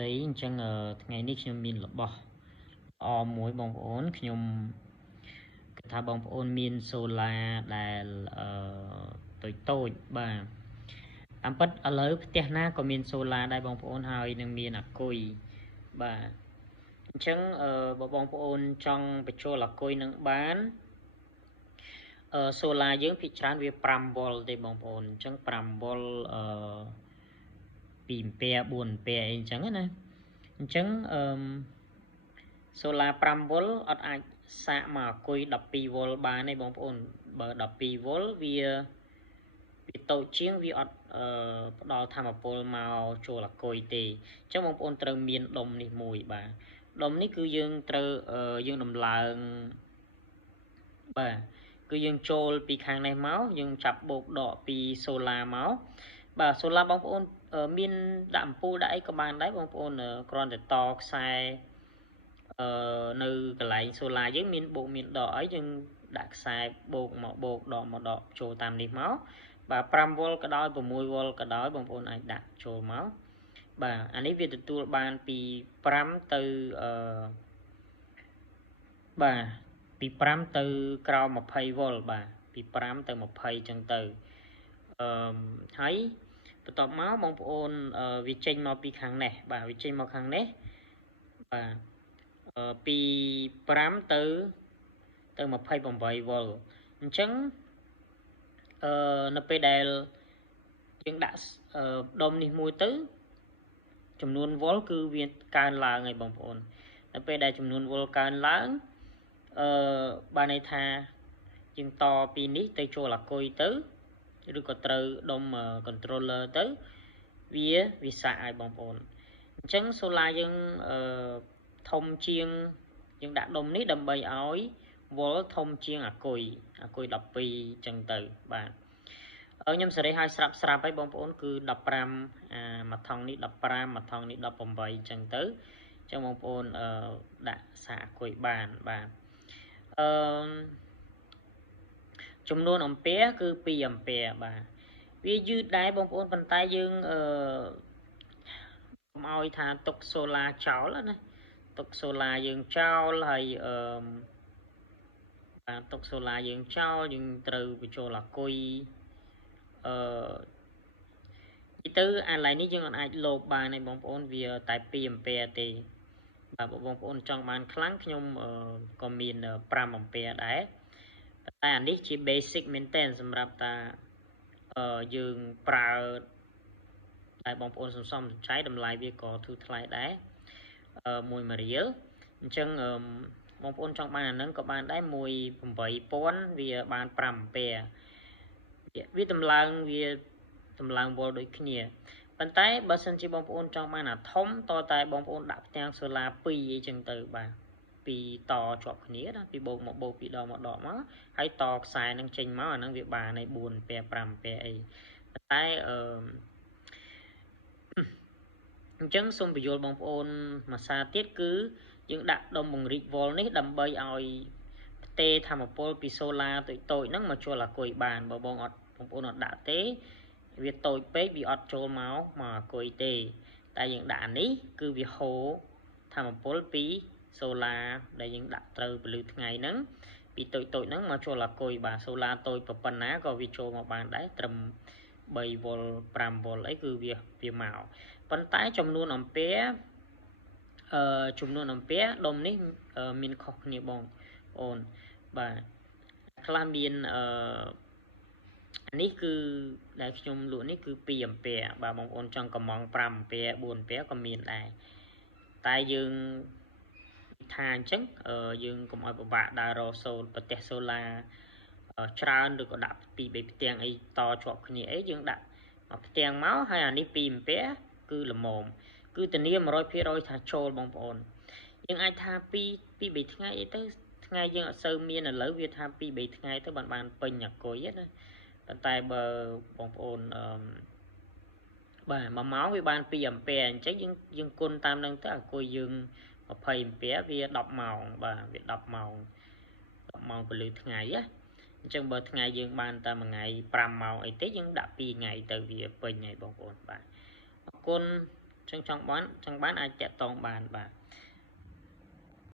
đấy chẳng ngày nayខ្ញុំមានរបស់មួយបងប្អូនខ្ញុំគិតថាបងប្អូនមានសូឡាដែលតូចតូចបាទតាមពិតឥឡូវផ្ទះណាក៏មានសូឡាដែរបងប្អូនហើយនឹងមានអាគុយបាទអញ្ចឹងបើបងប្អូនចង់បញ្ចូលអាគុយនឹងបានសូឡាយើងភាគច្រើនវា5វ៉ុលទេបងប្អូនអញ្ចឹង5វ៉ុល2 អាំពែ4 អាំពែអីអញ្ចឹងណាអញ្ចឹងសូឡា5វ៉ុលអត់អាចសាកមកអាគុយ12វ៉ុលបានទេបងប្អូនបើ12វ៉ុលវាតូចជាងវាអត់ផ្ដល់ថាមពលមកចូលអាគុយទេអញ្ចឹងបងប្អូនត្រូវមានដុំនេះមួយបាទដុំនេះគឺយើងត្រូវយើងដំឡើងបាទគឺយើងចូលពីខាងនេះមកយើងចាប់បូកដកពីសូឡាមកបាទសូឡាបងប្អូនមានដាក់អំពូលដាក់អីក៏បានដែរបងប្អូនគ្រាន់តែតខ្សែនៅកន្លែងសូឡាយើងមានបូកមានដកអីយើងដាក់ខ្សែបូកមកបូកដកមកដកចូលតាមនេះមកបាទ5វ៉ុលក៏ដោយ6វ៉ុលក៏ដោយបងប្អូនអាចដាក់ចូលមកបាទអានេះវាទទួលបានពី5ទៅបាទពី5ទៅក្រោម20វ៉ុលបាទពី5ទៅ20ចឹងទៅហើយបន្ទាប់មកបងប្អូនវាចេញមកពីខាងនេះបាទវាចេញមកខាងនេះបាទពី5ទៅ28វ៉ុលអញ្ចឹងនៅពេលដែលយើងដាក់ដុំនេះមួយទៅចំនួនវ៉ុលគឺវាកើនឡើងហើយបងប្អូននៅពេលដែលចំនួនវ៉ុលកើនឡើងបានន័យថាយើងតពីនេះទៅចូលអាគុយទៅឬក៏ត្រូវដុំ controller ទៅវាសាកឲ្យបងប្អូនអញ្ចឹងសូឡាយើងធំជាងយើងដាក់ដុំនេះដើម្បីឲ្យវ៉ុលធំជាងអាគុយ12ចឹងទៅបាទខ្ញុំសេរីឲ្យស្រាប់ហើយបងប្អូនគឺ15មួយថងនេះ15មួយថងនេះ18ចឹងទៅចឹងបងប្អូនដាក់សាកអាគុយបានបាទចំនួនអាំពែគឺ2អាំពែបាទវាយឺតដែរបងប្អូនប៉ុន្តែយើងកុំឲ្យថាទុកសូឡាចោលណាទុកសូឡាយើងចោលហើយបាទទុកសូឡាយើងចោលយើងត្រូវបញ្ចូលអាគុយទៅអាឡៃនេះយើងអាចលបបានទេបងប្អូនវាតែ2អាំពែទេបាទបងប្អូនចង់បានខ្លាំងខ្ញុំក៏មាន5អាំពែដែរតែអានេះជា basic មែនតើសម្រាប់តាយើងប្រើតែបងប្អូនសន្សំសំចៃតម្លៃវាក៏ធូរថ្លៃដែរ1រៀលអញ្ចឹងបងប្អូនចង់បានអានឹងក៏បានដែរ18000វាបាន5អាំពែវាតម្លើងវ៉ុលដូចគ្នាប៉ុន្តែបើសិនជាបងប្អូនចង់បានអាធំតតែបងប្អូនដាក់ផ្ទាំងសូឡា2អីចឹងទៅបាទពីតជាប់គ្នាណាពីបូកមកបូកពីដកមកដកមកហើយតខ្សែនឹងចេញមកអានឹងវាបានឲ្យ4អាំពែ5អាំពែអីប៉ុន្តែអញ្ចឹងសូមបញ្យល់បងប្អូនមួយសារទៀតគឺយើងដាក់ដុំបង្រីកវ៉ុលនេះដើម្បីឲ្យផ្ទេរថាមពលពីសូឡាតូចហ្នឹងមកចូលអាគុយបានបើបងប្អូនអត់ដាក់ទេវាតូចពេកវាអត់ចូលមកអាគុយទេតែយើងដាក់អានេះគឺវាហូរថាមពលពីសូឡាដែលយើងដាក់ត្រូវពលឺថ្ងៃហ្នឹងពីតូចហ្នឹងមកចូលអាគុយបាទសូឡាតូចប៉ុណ្ណាក៏វាចូលមកបានដែរត្រឹម3វ៉ុល5វ៉ុលអីគឺវាមកប៉ុន្តែចំនួនអាំពែដុំនេះមានខុសគ្នាបងប្អូនបាទខ្លះមាននេះគឺដែលខ្ញុំលក់នេះគឺ2អាំពែបាទបងប្អូនចង់កំង5អាំពែ4អាំពែក៏មានដែរតែយើងថាអញ្ចឹងយើងកុំឲ្យពិបាកដើររកប្រទេសសូឡាច្រើនឬក៏ដាក់2 3ផ្ទាំងអីតជាប់គ្នាអីយើងដាក់មួយផ្ទាំងមកហើយអានេះ2អាំពែគឺល្មមគឺធានា 100% ថាចូលបងប្អូនយើងអាចថា2 3ថ្ងៃអីទៅថ្ងៃយើងអត់សូវមានឥឡូវវាថា2 3ថ្ងៃទៅបានពេញអាគុយណាប៉ុន្តែបើបងប្អូនបាទ1ម៉ោងវាបាន2អាំពែអញ្ចឹងយើងគុណតាមនឹងទៅអាគុយយើង20អាំពែវា10ម៉ោងបាទវា10ម៉ោងពលឺថ្ងៃណាអញ្ចឹងបើថ្ងៃយើងបានតែមួយថ្ងៃ5ម៉ោងអីទេយើងដាក់2ថ្ងៃទៅវាពេញហើយបងប្អូនបាទអរគុណ ចឹងចង់បានអាចតាក់ទងបានបាទ